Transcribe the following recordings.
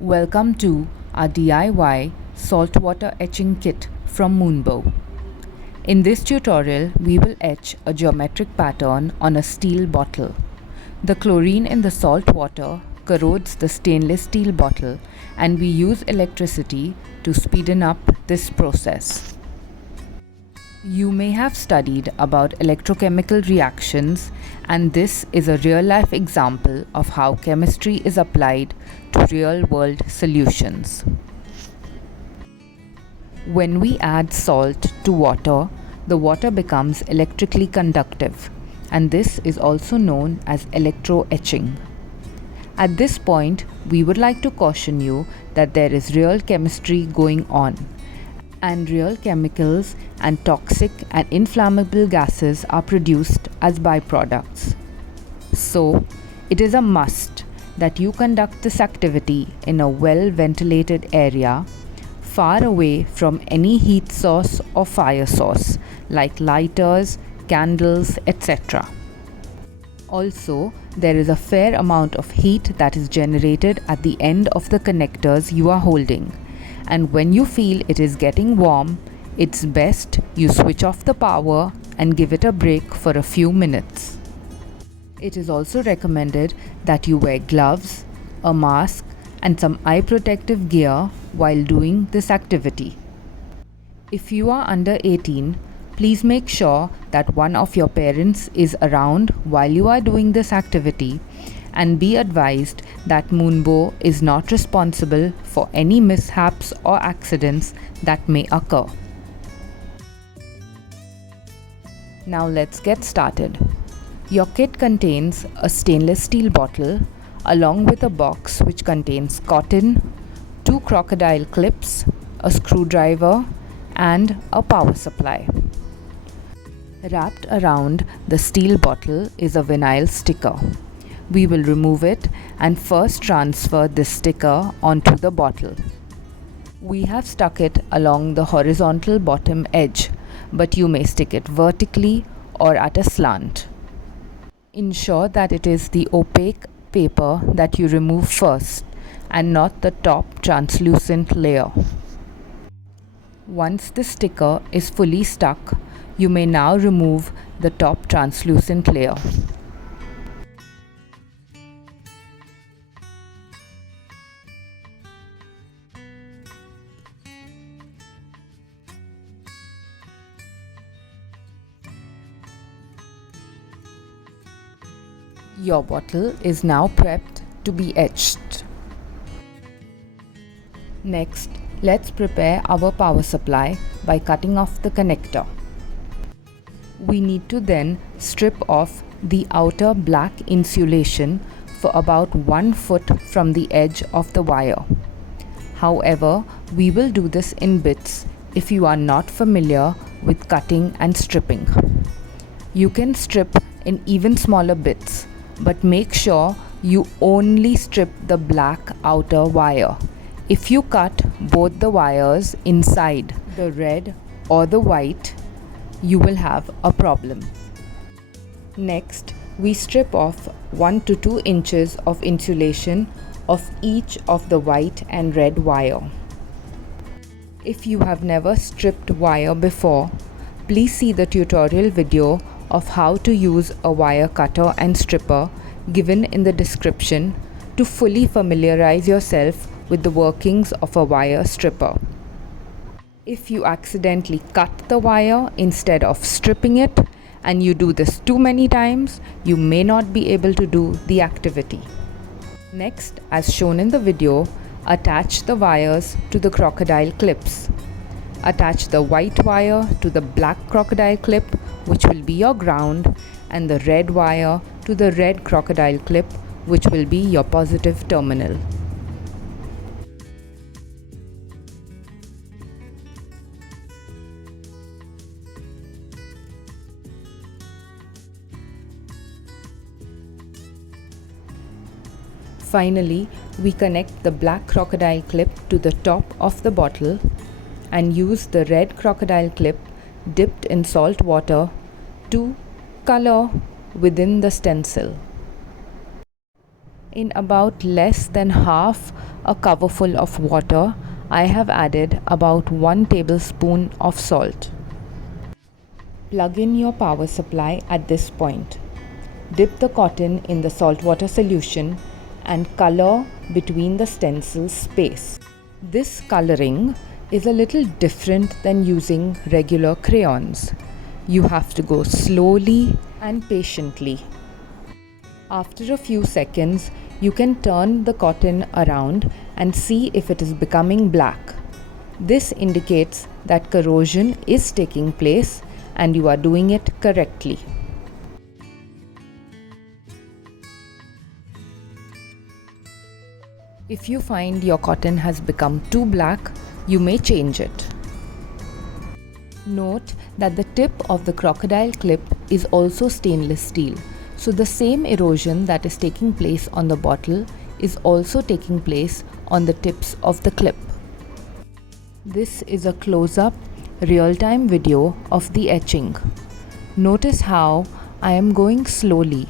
Welcome to our DIY saltwater etching kit from Moonbow. In this tutorial, we will etch a geometric pattern on a steel bottle. The chlorine in the salt water corrodes the stainless steel bottle, and we use electricity to speeden up this process. You may have studied about electrochemical reactions, and this is a real-life example of how chemistry is applied to real-world solutions. When we add salt to water, the water becomes electrically conductive, and this is also known as electroetching. At this point, we would like to caution you that there is real chemistry going on, and real chemicals and toxic and inflammable gases are produced as byproducts. So, it is a must that you conduct this activity in a well-ventilated area, far away from any heat source or fire source like lighters, candles, etc. Also, there is a fair amount of heat that is generated at the end of the connectors you are holding. And when you feel it is getting warm, it's best you switch off the power and give it a break for a few minutes. It is also recommended that you wear gloves, a mask, and some eye protective gear while doing this activity. If you are under 18, please make sure that one of your parents is around while you are doing this activity, and be advised that Moonbow is not responsible for any mishaps or accidents that may occur. Now let's get started. Your kit contains a stainless steel bottle along with a box which contains cotton, 2 crocodile clips, a screwdriver, and a power supply. Wrapped around the steel bottle is a vinyl sticker. We will remove it and first transfer this sticker onto the bottle. We have stuck it along the horizontal bottom edge, but you may stick it vertically or at a slant. Ensure that it is the opaque paper that you remove first and not the top translucent layer. Once the sticker is fully stuck, you may now remove the top translucent layer. Your bottle is now prepped to be etched. Next, let's prepare our power supply by cutting off the connector. We need to then strip off the outer black insulation for about 1 foot from the edge of the wire. However, we will do this in bits if you are not familiar with cutting and stripping. You can strip in even smaller bits, but make sure you only strip the black outer wire. If you cut both the wires inside, the red or the white, you will have a problem. Next, we strip off 1 to 2 inches of insulation of each of the white and red wire. If you have never stripped wire before, please see the tutorial video of how to use a wire cutter and stripper given in the description to fully familiarize yourself with the workings of a wire stripper. If you accidentally cut the wire instead of stripping it, and you do this too many times, you may not be able to do the activity. Next, as shown in the video, attach the wires to the crocodile clips. Attach the white wire to the black crocodile clip, which will be your ground, and the red wire to the red crocodile clip, which will be your positive terminal. Finally, we connect the black crocodile clip to the top of the bottle and use the red crocodile clip dipped in salt water to color within the stencil. In about less than half a coverful of water, I have added about 1 tablespoon of salt. Plug in your power supply at this point. Dip the cotton in the saltwater solution and color between the stencils space. This coloring is a little different than using regular crayons. You have to go slowly and patiently. After a few seconds, you can turn the cotton around and see if it is becoming black. This indicates that corrosion is taking place and you are doing it correctly. If you find your cotton has become too black, you may change it. Note that the tip of the crocodile clip is also stainless steel, so the same erosion that is taking place on the bottle is also taking place on the tips of the clip. This is a close-up, real-time video of the etching. Notice how I am going slowly.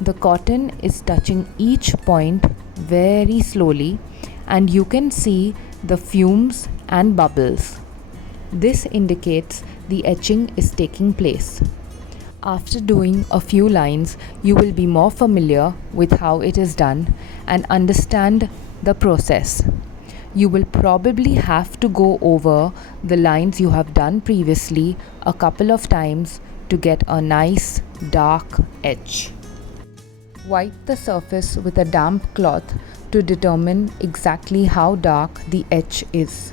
The cotton is touching each point very slowly and you can see the fumes and bubbles. This indicates the etching is taking place. After doing a few lines, you will be more familiar with how it is done and understand the process. You will probably have to go over the lines you have done previously a couple of times to get a nice dark etch. Wipe the surface with a damp cloth to determine exactly how dark the etch is.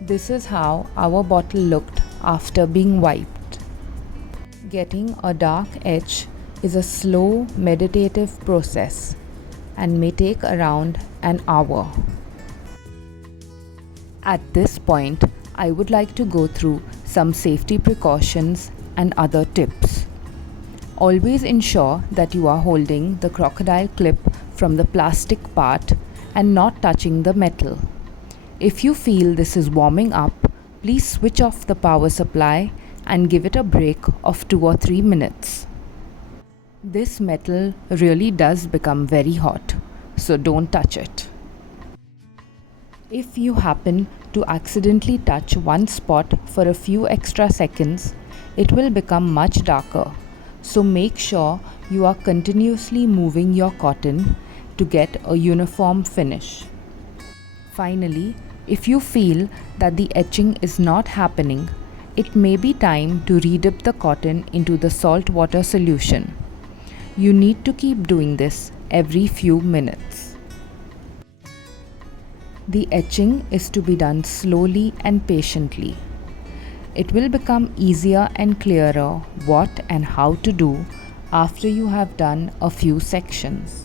This is how our bottle looked after being wiped. Getting a dark etch is a slow, meditative process and may take around an hour. At this point, I would like to go through some safety precautions and other tips. Always ensure that you are holding the crocodile clip from the plastic part and not touching the metal. If you feel this is warming up, please switch off the power supply and give it a break of 2 or 3 minutes. This metal really does become very hot, so don't touch it. If you happen to accidentally touch one spot for a few extra seconds, it will become much darker. So make sure you are continuously moving your cotton to get a uniform finish. Finally, if you feel that the etching is not happening, it may be time to redip the cotton into the salt water solution. You need to keep doing this every few minutes. The etching is to be done slowly and patiently. It will become easier and clearer what and how to do after you have done a few sections.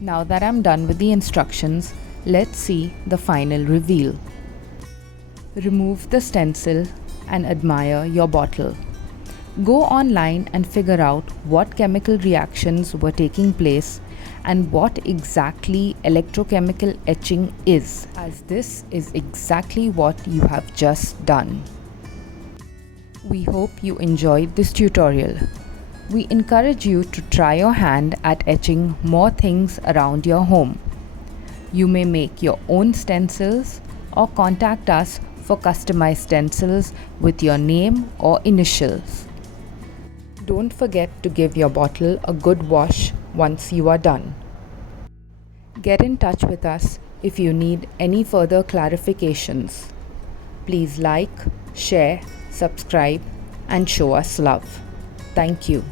Now that I'm done with the instructions, let's see the final reveal. Remove the stencil and admire your bottle. Go online and figure out what chemical reactions were taking place and what exactly electrochemical etching is, as this is exactly what you have just done. We hope you enjoyed this tutorial. We encourage you to try your hand at etching more things around your home. You may make your own stencils or contact us for customized stencils with your name or initials. Don't forget to give your bottle a good wash once you are done. Get in touch with us if you need any further clarifications. Please like, share, subscribe, and show us love. Thank you.